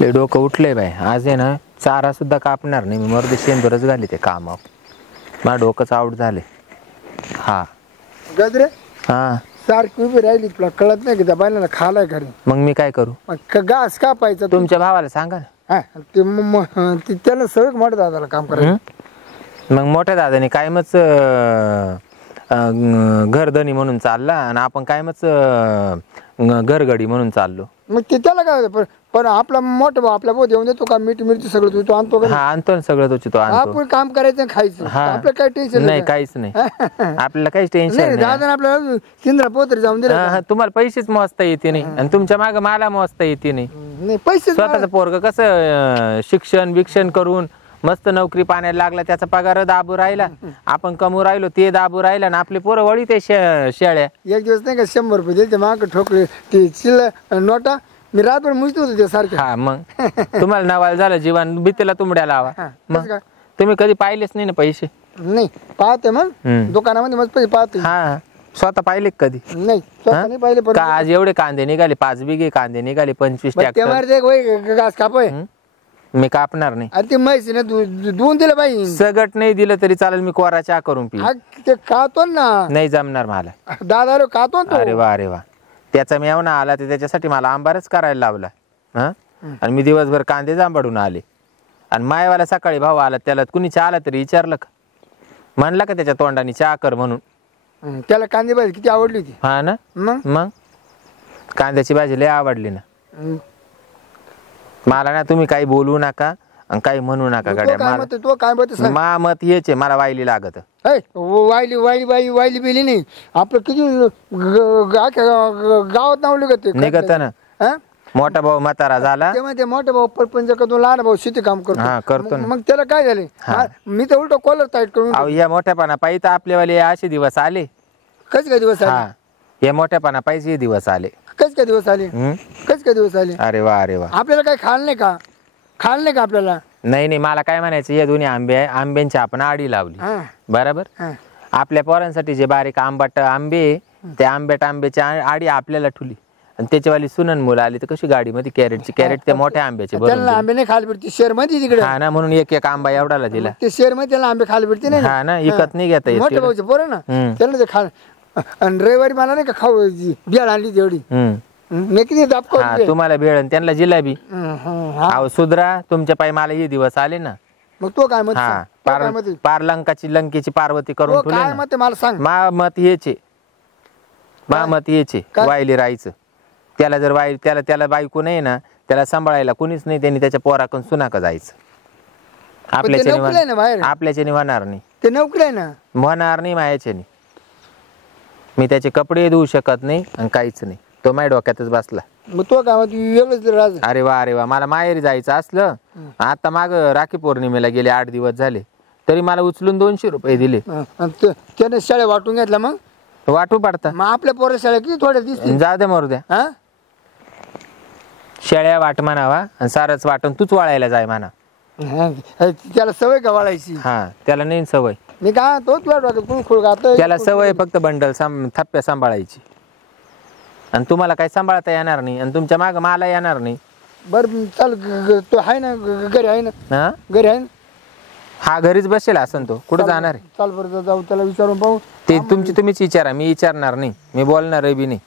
लय डोकं उठलंय बाई आज आहे ना. चारा सुद्धा कापणार नाही मी मर्दी शेंदूरच घाली ते कामावर. माझं डोकंच आउट झाले. हा गजरे हा सारखी उभी राहिली तुला कळत नाही की त्या बायला खालाय घरी. मग मी काय करू? मग घास कापायचा तुमच्या भावाला सांगा ना. हा ते त्याला सगळं मोठ्या दादाला काम करायचं. मग मोठ्या दादाने कायमच घरधनी म्हणून चालला आणि आपण कायमच घरगडी म्हणून चाललो. मग ते त्याला काय होतं पण आपला मोठा भाऊ आपल्या भाऊ देऊन देतो का मीठ मिरची सगळं तो आणतो का? हा आणतो ना सगळं तो आणतो. आपण काम करायचं आणि खायचं आपलं काय टेन्शन नाही काहीच नाही आपल्याला काहीच टेन्शन नाही. दादा आपल्याला सिंद्रा पोतरी जाऊन दिला. तुम्हाला पैसेच मोजता येते नाही आणि तुमच्या मागे मला मोजता येते नाही. पैसे स्वतःच पोरग कसं शिक्षण बिक्षण करून मस्त नोकरी पाण्याला लागला त्याचा पगार दाबू राहिला आपण कमवू राहिलो ते दाबू राहिला आणि आपले पोरं वळी ते शेळ्या. एक दिवस नाही का 100 रुपये दिले माग ठोकले ते नोटा मी रातभर मुजत होतो ते सारखे. हा मग तुम्हाला नवाल झालं जीवन भीतीला तुंबड्या लावा. मग तुम्ही कधी पाहिलेच नाही ना पैसे? नाही पाहते मग दुकानामध्ये मस्त पैसे पाहते. हा स्वतः पाहिले कधी? नाही स्वतः नाही पाहिले. का आज एवढे कांदे निघाले 5 बिघे कांदे निघाले 25 ट्रॅक्टर. घास कापोय मी कापणार नाही. अरे ते म्हैस ना धुवून दिलं बाई. सगट नाही दिलं तरी चालेल मी कोरा चहा करून पी. ते खातो ना. नाही जमणार मला दादा खातो. अरे वा अरे वा त्याचा मेवना आला तर त्याच्यासाठी मला आंबारच करायला लावला. हा आणि मी दिवसभर कांदे जांभळून आले आणि मायवाला सकाळी भाऊ आला त्याला कुणी चहा आला तरी विचारलं का? म्हणला का त्याच्या तोंडाने चहा कर म्हणून? त्याला कांदे भाजी किती आवडली होती. हा ना मग कांद्याची भाजी लय आवडली ना. मला ना तुम्ही काही बोलू नका आणि काही म्हणू नका गाड्या. मा मत हेच आहे मला वायली लागत. वायली वायली बाई वायली बिली नाही आपलं किती गावात नाव निघत ना. मोठा भाऊ म्हातारा झाला तेव्हा ते मोठा भाऊ परपंच करतो लहान भाऊ शेती काम करतो. मग त्याला काय झाले मी तर उलट कॉलर टाईट करून या मोठ्यापणा पायी तर आपल्यावाले असे दिवस आले. कस काय दिवस आले? या मोठ्यापणा पाहिजे दिवस आले. कस काय दिवस आले? कस काय दिवस आले? अरे वा अरे वा आपल्याला काय खाल नाही का? खाल नाही का आपल्याला? नाही मला काय म्हणायचं या दोन्ही आंब्यांची आपण आडी लावली बरोबर. आपल्या पोरांसाठी जे बारीक आंबाट आंबे त्या आंब्याची आडी आपल्याला ठुली आणि त्याच्यावाली सुनन मुलं आली तर कशी गाडीमध्ये कॅरेट त्या मोठ्या आंब्याचे आंबे नाही खायला भेटते शहर मध्ये तिकडे. हा ना म्हणून एक आंबा एवढाला दिला. ते शहर मध्ये त्याला आंबे खायला भेटते नाही. हा ना इकत नाही घेता येत. मोठे भाऊचे पोरं ना त्याला ते खा. आणि रविवारी मला नाही का खाऊ बियाड आणली तेवढी किती दाब. तुम्हाला भेळ आणि त्यांना जिलाबी. सुधरा तुमच्या पायी मला हे दिवस आले ना. मग तो काय मत? पार लंकेची पार्वती करून काय मत मला सांग. मत हेचे वायली राहायचं. त्याला जर त्याला बायको नाही ना त्याला सांभाळायला कुणीच नाही. त्यांनी त्याच्या पोराकडून सुनाका जायचं. आपल्याच्याने होणार नाही. ते नोकरी आहे ना होणार नाही माझ्याच्याने. मी त्याचे कपडे धुवू शकत नाही आणि काहीच नाही. तो माझ्या डोक्यातच बसला. मग तो काय वेगळंच. अरे वा मला माहेरी जायचं असलं. आता माग राखी पौर्णिमेला गेले 8 दिवस झाले तरी मला उचलून 200 रुपये दिले. त्याने शाळा वाटून घेतला. मग वाटू पडता मग आपल्या पोरा शाळा किती थोड्या दिसतील. जाऊ दे मरू द्या. शेळ्या वाट म्हणावा आणि सारच वाटून तूच वाळायला जाय म्हणा. त्याला सवय का वाळायची? हा त्याला नाही सवय. मी काय तो त्याला सवय फक्त बंडल थप्प्या सांभाळायची आणि तुम्हाला काही सांभाळता येणार नाही आणि तुमच्या माग मला येणार नाही. बर चाल तो आहे ना घरी आहे ना. घरी आहे ना. हा घरीच बसेल असं तो कुठं जाणार आहे? चाल बरं जाऊ त्याला विचारून पाहू. ते तुम्हीच विचारा मी विचारणार नाही. मी बोलणार बी नाही.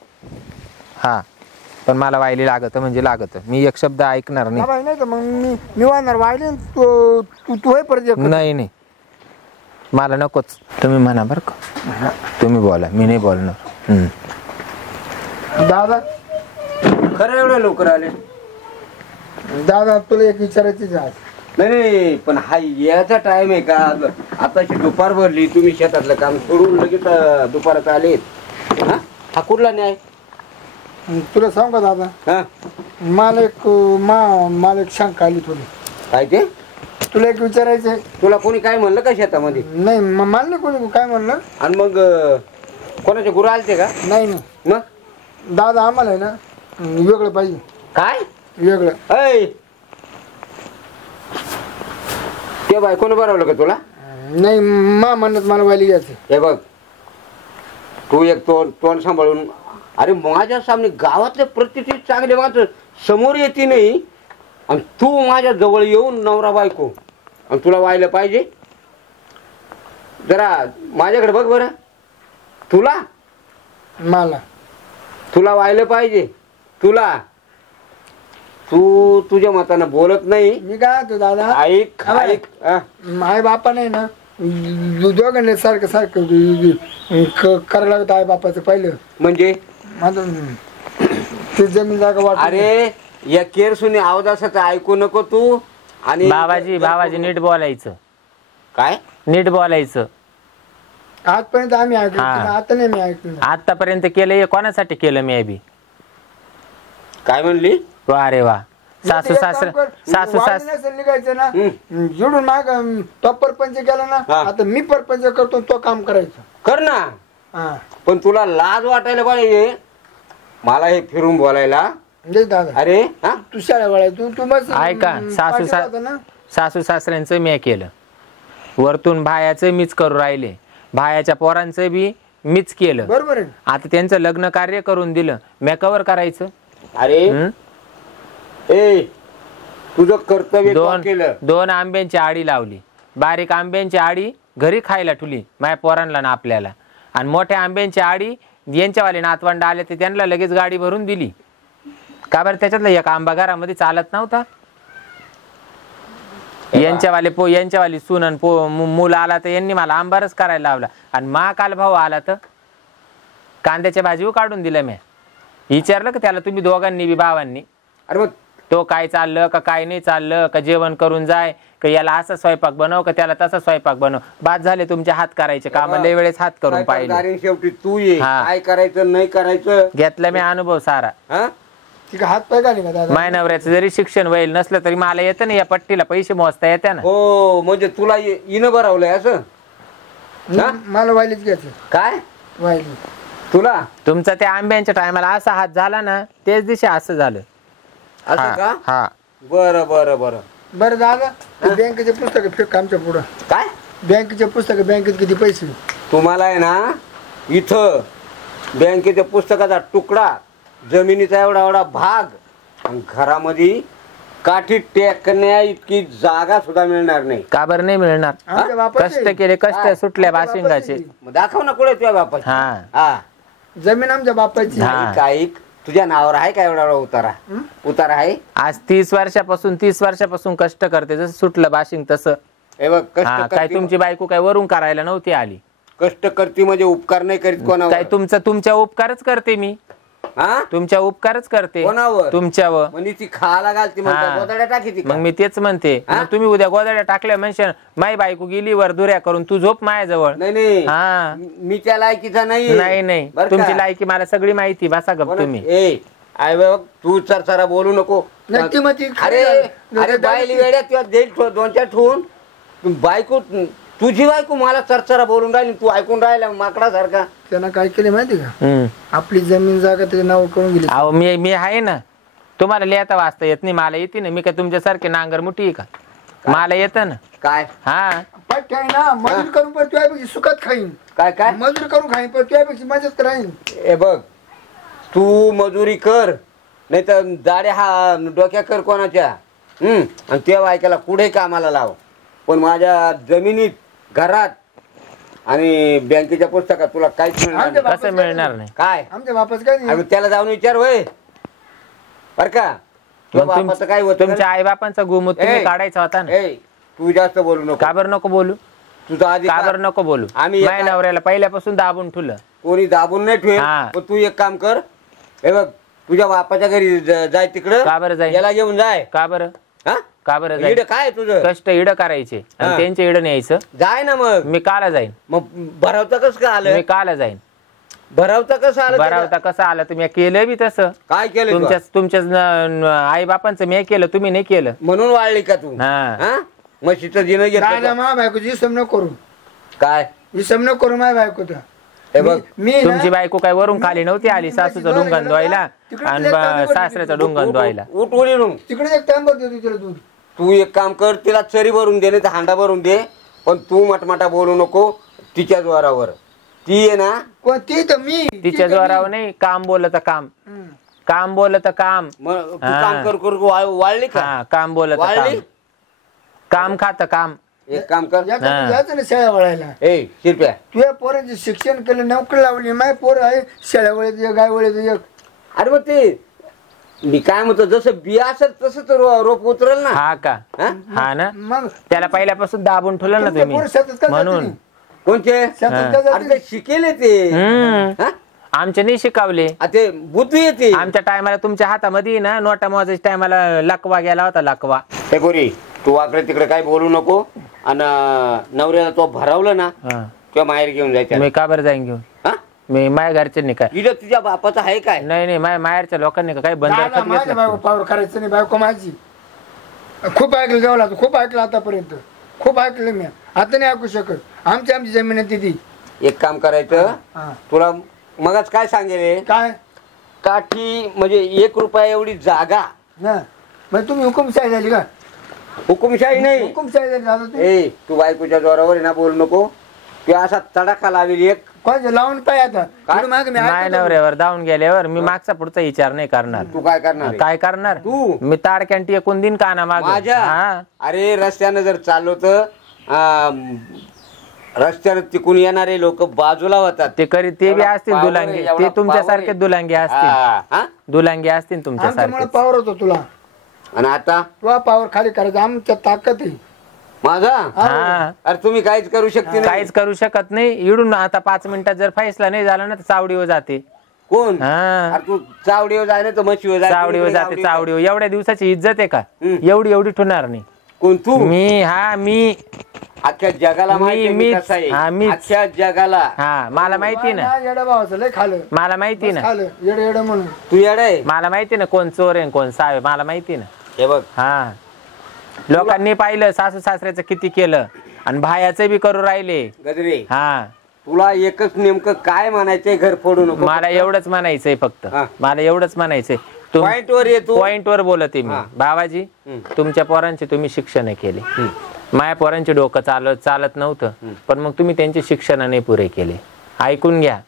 हा पण मला वायली लागत म्हणजे लागत. मी एक शब्द ऐकणार नाही. नाही तर मग मी वाढणार वायली तू परत नाही मला नकोच. तुम्ही म्हणा बरं का. तुम्ही बोला मी नाही बोलणार. दादा खरं एवढं लवकर आले? दादा तुला एक विचारायची आज. नाही पण हा याचा टाइम आहे का? आताशी दुपार भरली तुम्ही शेतातलं काम सोडून लगेच दुपारात आले. हा कुठला न्याय? तुला सांग का दादा मला एक शंका आली थोडी. काय ते? तुला एक विचारायचंय. तुला कोणी काय म्हणलं का शेतामध्ये? नाही मला नाही कोणी काय म्हणलं. आणि मग कोणाचे गुरु आलते का? नाही मग दादा आम्हाला आहे ना वेगळं पाहिजे. काय वेगळं? ते बायकोनं बनवलं का तुला? नाही म्हणत मला वाली घ्यायचं. हे बघ तू एक तोंड सांभाळून. अरे माझ्या सामने गावातले प्रतिष्ठित चांगले मात्र समोर येते नाही आणि तू माझ्या जवळ येऊन नवरा बायको आणि तुला व्हायला पाहिजे. जरा माझ्याकडे बघ बरं. तुला व्हायला पाहिजे. तू तुझ्या मतानं बोलत नाही. मी काय होतो दादा ऐक माय बापा नाही ना दोघांना सारखं करायला लागत. आई बापाचं पहिलं म्हणजे माझं ते जमीन जागा वाट. अरे या केरसुनी आवाजाचं ऐकू नको तू. आणि बाबाजी नीट बोलायचं. काय नीट बोलायचं. आजपर्यंत आम्ही ऐकलो आता नाही मी ऐकलो. आतापर्यंत केलं हे कोणासाठी केलं मी बी. काय म्हणली. वा रे वा. सासू सासरे निघायचं ना जोडून माग तो परपंच केला ना आता मी परपंच करतो तो काम करायचं. कर ना. पण तुला लाज वाटायला पाहिजे मला हे फिरून बोलायला. दादा अरे तू शाळा वळाय तू मग ऐका. सासू सासऱ्यांचं मी केलं. वरतून भायाचं मीच करू राहिले. भायाच्या पोरांचं बी मीच केलं. बरोबर आहे. आता त्यांचं लग्न कार्य करून दिलं मी कवर करायचं. अरे तुझं कर्तव्य केलं. दोन आंब्यांची आडी लावली. बारीक आंब्यांची आडी घरी खायला ठुली माझ्या पोरांना ना आपल्याला. आणि मोठ्या आंब्यांची आडी यांच्यावाले नातवंड आले ते त्यांना लगेच गाडी भरून दिली. का बरं त्याच्यातला एक आंबा घरामध्ये चालत नव्हता. यांच्यावाली सुनन मूल आला तर यांनी मला आंबारच करायला लावला. आणि महाकाल भाऊ आला तर कांद्याच्या भाजीवर काढून दिलं. मी विचारलं का त्याला तुम्ही दोघांनी बी भावांनी अरे मग तो काय चाललं का काय नाही चाललं का जेवण करून जाय का याला असा स्वयंपाक बनव का त्याला तसा स्वयंपाक बनव. बाद झाले तुमचे हात करायचे काम लय वेळेस हात करून पाहिले. शेवटी तू ये काय करायचं नाही करायचं घेतला मी अनुभव सारा. हात पाय घाली का दादा. माय नवऱ्याचं जरी शिक्षण व्हायल नसलं तरी मला येतं ना या पट्टीला पैसे मोजता येते ना. हो म्हणजे तुला इनं भरवलंय असं. मला वाईलीच घ्यायचं. काय वाईली तुला तुमचा त्या आंब्यांच्या टायमाला असा हात झाला ना तेच दिवशी असं झालं. असं का. हा बरं बरं बरं बरं दादा बँकेचे पुस्तक फेक आमच्या पुढं. काय बँकेचे पुस्तक बँकेत किती पैसे. तुम्हाला आहे ना इथं बँकेच्या पुस्तकाचा तुकडा जमिनीचा एवढा भाग आणि घरामध्ये काठी टेकण्या इतकी जागा सुद्धा मिळणार नाही. का बरं नाही मिळणार. कष्ट केले कष्ट सुटल्या बाशिंगाचे. दाखव ना कुठे तुझ्या बापाची. हा जमीन आमच्या बापाची. काय तुझ्या नावावर आहे का एवढा उतारा आहे. आज 30 वर्षापासून कष्ट करते जसं सुटलं बाशिंग तसं. काय तुमची बायको काय वरून करायला नव्हती आली. कष्ट करते म्हणजे उपकार नाही करीत कोणावर. काय तुमच्या उपकारच करते मी. तुमच्या उपकारच करते तुमच्यावर. म्हणजे ती खायला घालते गोदाड्या टाकी. मग मी तेच म्हणते तुम्ही उद्या गोदाड्या टाकल्या म्हणजे माई बायको गेली वर दुऱ्या करून तू झोप माझ्याजवळ. नाही मी त्या लायकीचा नाही. तुमची लायकी मला सगळी माहिती. बसा गप तुम्ही. आय बघ तू चरचरा बोलू नको. अरे बायली वेड्या तुला देईल 2-4 ठेवून बायको तुझी बायको मला चरचरा बोलून राहिली तू ऐकून राहिला माकडासारखा. त्यांना काय केले माहिती का आपली जमीन जागा त्याच्या नाव करून गेली. अहो मी आहे ना. तुम्हाला लिहिता वाचता येत नाही मला येते ना. मी काय तुमच्यासारखे नांगर मुठी आहे का. मला येतं ना. काय ना मजूर करून पण तुझ्यापेक्षा सुखात खाईन. काय मजूर करून खाईन पण तुझ्यापेक्षा मजाच राहीन. ए बघ तू मजुरी कर नाही तर जाड्या हा डोक्या कर कोणाच्या. आणि त्या बायकाला पुढे कामाला लाव. पण माझ्या जमिनीत घरात आणि बँकेच्या पुस्तकात तुला काहीच मिळणार नाही. काय आमच्या बापाच काय त्याला जाऊन विचार होय बर का. काय होत तुमच्या आई बापांचा गोमूत्र काढायचा होता ना. तू जास्त बोलू नको. का बरं नको बोलू. तुझा आधी का बरं नको बोलू. आम्ही नवऱ्याला पहिल्यापासून दाबून ठेवलं. कोणी दाबून नाही ठेवेल. पण तू एक काम कर. हे बघ तुझ्या बापाच्या घरी जाय तिकडं. का बरं जाय. याला घेऊन जाय. का बरं का बरं इड काय तुझं कष्ट इड करायचे आणि त्यांचे इड न्यायचं. जाय ना मग. मी काला जाईन. मग भरवता कसं का आलं. मी काला जाईन. भरवता कसं आलं तुम्ही केलं बी तसं. काय केलं तुमच्या आई बापांचं मी केलं तुम्ही नाही केलं म्हणून वाढली का तू. म्हशीचं जिनं घेतलं. मा बायकोची समन करू. काय समन करू माझ्या बायकोचा. मी तुमची बायको काय वरून खाली नव्हती आली सासूचं डुंगण धुवायला आणि सासऱ्याचं डुंगण धुवायला. तिकडे एक टाइम भरतो तिला दूध. तू एक काम कर तिला चरी भरून दे नाही तर हांडा भरून दे. पण तू मटमाटा बोलू नको तिच्या जोरावर. ती आहे ना कोणती तर मी तिच्या जोरावर नाही. काम बोललं तर काम काम बोलत काम. मग तू काम करू वाळली का? हा, काम बोलत वाळली? काम. काम खात काम. एक काम कर, याचं ना शेळ्या वळायला. ए शिरप्या, तुझ्या पोरांचे शिक्षण केलं, नोकरी लावली, माझे पोर आहे शेळ्या वळायचं एक, गाय वळायचं एक. अरे मग ते मी काय म्हणतो, जसं बिया असेल तसं तर रोप उतरल ना. हा का? हा? हा ना, मग त्याला पहिल्यापासून दाबून ठेवलं ना तुमचे पोरं शेतात तुम्ही का म्हणून. जातील? कोणते? शेतात का अरे जातील? ते शिकेले ते. हा? आमचे नाही शिकवले. ते बुद्धी येते. आमच्या टायमाला तुमच्या हातामध्ये ना नोटा मोजायच्या टायमाला लकवा गेला होता, लकवा. हे गोरी, तू वाकडे तिकडे काय बोलू नको. आणि नवऱ्याला तो भरवलं ना हा. किंवा माहेर घेऊन जायचं. मी का बरं जाईन घेऊन? हा? मी माझ्या घरचे नाही काय? इथं तुझ्या बापाचं आहे काय? नाही नाही, माझ्या माहेरच्या लोकांनी का काही दादा, बंदर माझ्या बायको पावर करायचं नाही, बायको माझी. खूप ऐकलं जेवला, खूप ऐकलं आतापर्यंत, खूप ऐकलं मी. आता नाही ऐकू शकत. आमची जमीन आहे ती. एक काम करायचं, हा. तुला मगच काय सांगेल, काय काठी म्हणजे 1 रुपया एवढी जागा. ना मग तुम्ही हुकुमशाही झाली का? हुकुमशाही नाही. हुकुमशाही झाली दादा तू. ए तू बायकोच्या जोरावर आहे ना बोलू नको. तू असा तडाखा लावेल एक. कोणाचं लावून पाय आता काय? इकडं मागं मी माय ऐकतो. नवऱ्यावर धावून गेल्यावर मी मागचा पुढचा विचार नाही करणार. तू काय करणार आहे? काय करणार? तू? मी ताडक्यांटी एकूण दिन काना माग. माझ्या अरे रस्त्यानं जर चाललो तर रस्त्यानं तिकून येणारे लोक बाजूला होतात. ते करी ते बी एवढा असतील power दुलांगी, आहे, एवढा ते तुमच्यासारखे power आहे. दुलांगी असतील. दुलांगी असतील आमच्यामुळे तुमच्यासारखे. पावर होतो तुला. आणि आता तुला पावर खाली करायचं, आमच्या ताकद आहे. माझा हा, अरे तुम्ही काहीच करू शकते नाही. काहीच करू शकत नाही. इडून आता 5 मिनिटात जर फैसला नाही झाला ना तर चावडीवर जाते. कोण? हा, अरे तू चावडीवर जाय ना तर म्हशीवर जाय. चावडीवर जाते. चावडीवर एवढ्या दिवसाची इज्जत आहे का? एवढी एवढी ठेवणार नाही. कोण तू? मी अख्ख्या जगाला माहिती मीच. कसा आहे. हा, मीच. अख्ख्या जगाला. हा, मला माहिती ना. येडा भावाचं लय खालं. मला माहिती ना. खालं येडं येडं म्हणून. तू येडा आहे. मला माहिती ना कोण चोर आहे कोण सावे. मला माहिती ना. हे बघ, हा, लोकांनी पाहिलं सासू सासऱ्याचं किती केलं आणि भायाचं बी करू राहिले. गजरे हा, तुला एकच नेमकं काय म्हणायचंय, घर फोडू नको. मला एवढंच म्हणायचंय फक्त. हा. मला एवढंच म्हणायचंय. पॉइंट वर ये तू. पॉइंट वर बोलते मी. हा. भावाजी, तुमच्या पोरांचे तुम्ही शिक्षण केले. माझ्या पोरांचे डोकं चालत नव्हतं, पण मग तुम्ही त्यांचे शिक्षण नाही पुरे केले. ऐकून घ्या,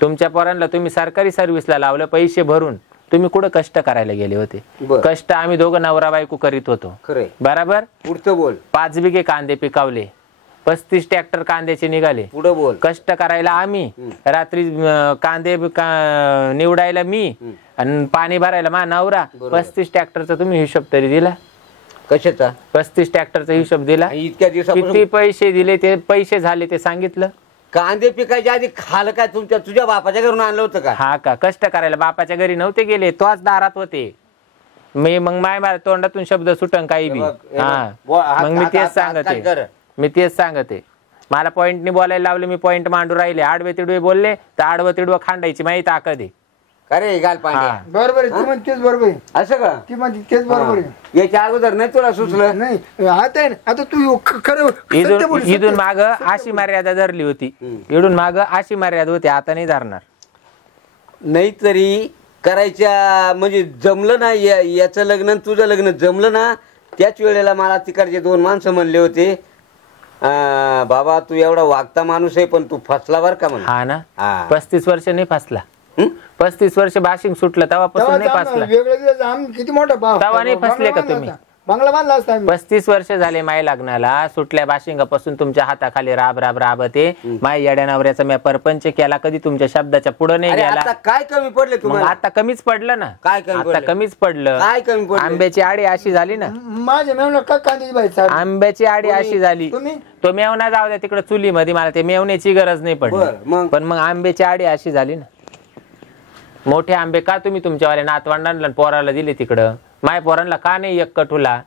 तुमच्या पोरांना तुम्ही सरकारी सर्व्हिसला लावलं पैसे भरून. तुम्ही कुठं कष्ट करायला गेले होते? बर. कष्ट आम्ही दोघं नवरा बायको करीत होतो. खरंय. बराबर. पुढचं बोल. 5 बिघे कांदे पिकावले, 35 ट्रॅक्टर कांद्याचे निघाले. पुढं बोल. कष्ट करायला आम्ही, रात्री कांदे निवडायला मी आणि पाणी भरायला मा नवरा. 35 ट्रॅक्टरचा तुम्ही हिशोब तरी दिला? कशाचा? 35 ट्रॅक्टरचा हिशोब दिला? इतक्या दिवसापासून किती पैसे दिले, ते पैसे झाले ते सांगितलं? कांदे पिकायच्या आधी खाल काय तुझ्या बापाच्या घरून आणलं होतं का? हा का? कष्ट करायला बापाच्या घरी नव्हते गेले, तोच दारात होते. मी मग माय तोंडातून शब्द सुटन काही बी. हा, मग मी तेच सांगते. मी तेच सांगते. मला पॉइंटनी बोलायला लावले, मी पॉइंट मांडू राहिले. आडवे तिडवे बोलले तर आडवं तिडवं खांडायची माहिती ताकद आहे. अरे गाल पांड्या, हा. बरोबर आहे. ती म्हणते तेच बरोबर आहे. असं का? ती म्हणते तेच बरोबर आहे. याच्या अगोदर नाही तुला सुचलं? नाही आता आहे ना, आता तू खरं सत्य बोल, सत्य. इथून माग अशी मर्यादा धरली होती. इथून माग अशी मर्यादा होती, आता नाही धरणार. नाही तरी करायच्या म्हणजे जमलं ना, याचं लग्न आणि तुझं लग्न जमलं ना, त्याच वेळेला मला तिकडचे 2 माणसं म्हणले होते, बाबा तू एवढा वागता माणूस आहे पण तू फसला बर का म्हण. हा ना. हा. 35 वर्ष नाही फसला. 35 वर्ष बाशिंग सुटलं तेव्हापासून नाही फसला. वेगळं दिवस आम्ही किती मोठा तेव्हा नाही फसले का तुम्ही? बंगला बांधला असता आम्ही. 35 वर्ष झाले माय लग्नाला. सुटल्या बाशिंगापासून तुमच्या हाताखाली राबते. माय येड्या नवऱ्याचा मी परपंच केला, कधी तुमच्या शब्दाच्या पुढे नाही अरे गेला. आता काय कमी पडले मग तुम्हाला? आता कमीच पडलं ना. काय कमी आता पडलं? कमीच पडलं. काय कमी पडलं? आंब्याची आडी अशी झाली ना. माझ्या मेवना का कांद्याची बाई साहेब? आंब्याची आडी अशी झाली. तुम्ही तो मेवना जाऊ द्या तिकडे चुलीमध्ये, मला ते मेवण्याची गरज नाही बरं, पडली. मग? पण मग आंब्याची आडी अशी झाली ना. मोठे आंबे का तुम्ही तुमच्यावाल्या नातवंडांना पोराला दिले तिकडं? माय पोरांना का नाही एक कठुला?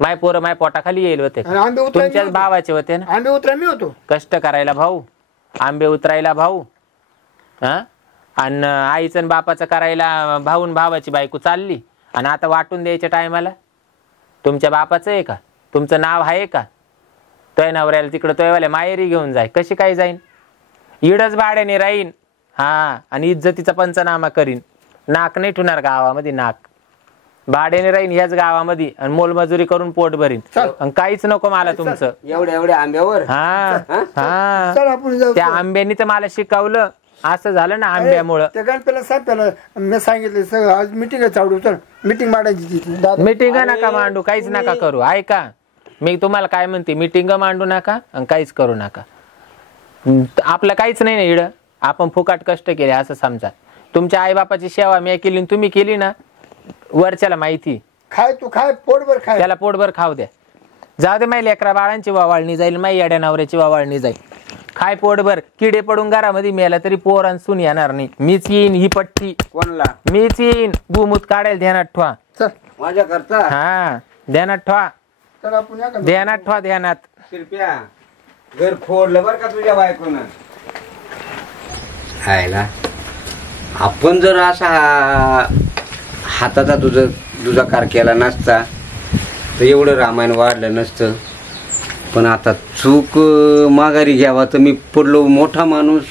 माय पोरं माय पोटाखाली येईल होते. आणि आंबे उतरायला तुमच्याच मी भावाचे होते ना. आंबे उतरा मी होतो. कष्ट करायला भाऊ, आंबे उतरायला भाऊ. हा, आणि आईचं आणि बापाचं करायला भाऊन भावाची बायको चालली. आणि आता वाटून द्यायच्या टायमाला तुमच्या बापाचं आहे का? तुमचं नाव आहे का? तोय नवऱ्याला तिकडं तोयवाल्या माहेरी घेऊन जाय. कशी काय जाईन? इडच भाड्याने राहीन. हा, आणि इज्जतीचा पंचनामा करीन. नाक नाही ठेवणार गावामध्ये, नाक भाड्याने राहीन ह्याच गावामध्ये आणि मोलमजुरी करून पोट भरीन. आणि काहीच नको मला तुमचं. एवढ्या आंब्यावर हा हा, चल आपण जाऊ. त्या आंब्यानी तर मला शिकवलं असं झालं ना आंब्यामुळं. ते गणपतीला सांगताना मी सांगितलं सगळं आज मिटिंग चावडू चल मिटिंग मांडायची तिथे दादा. मीटिंग नका मांडू, काहीच नका करू. ऐका मी तुम्हाला काय म्हणते, मीटिंग मांडू नका आणि काहीच करू नका. आपलं काहीच नाही ना इड, आपण फुकाट कष्ट केले असं समजा. तुमच्या आईबापाची सेवा मी केली आणि तुम्ही केली ना, वरच्याला माहिती. खाय तू खाय पोटभर खाय. त्याला पोटभर खाऊ द्या. जाऊ दे, माई लेकरा बाळांची वावाळणी जाईल, माई येड्या नवऱ्याची वावाळणी जाईल. खाय पोटभर. किडे पडून घरामध्ये मेला तरी पोर आणि सून येणार नाही. मीच येईन ही पट्टी, कोणला मीच येईन भूमूत काढायला. ध्यानात ठेवा. चल माझ्या करता हा ध्यानात ठेवा, चल आपण या का? ध्यानात ठेवा, ध्यानात. शिरप्या घर फोडलं बर का तुझ्या बायकोनं. हायला आपण जर असा हाताचा तुझा कार केला नसता तर एवढं रामायण वाढलं नसतं. पण आता चूक माघारी घ्यावा तर मी पडलो मोठा माणूस.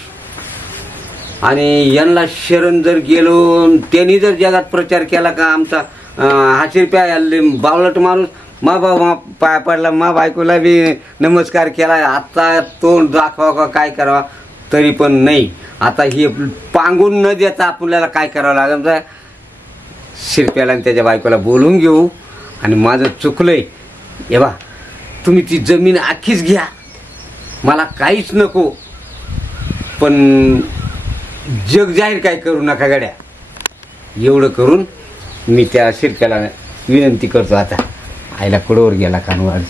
आणि यांना शरण जर गेलो, त्यांनी जर जगात प्रचार केला का आमचा हा शिरप्या बावलट माणूस, मा बाबा पाय पडला, मा बायकोला बी नमस्कार केला, आता तोंड दाखवा का काय करावा तरी पण नाही. आता हे पांगून न देता आपल्याला काय करावं लागेल, शिरप्याला आणि त्याच्या बायकोला बोलून घेऊ. आणि माझं चुकलंय हे बा, तुम्ही ती जमीन अख्खीच घ्या, मला काहीच नको, पण जग जाहीर काय करू नका गड्या. एवढं करून मी त्या शिरप्याला विनंती करतो. आता आईला कुडवर गेला कानवाड.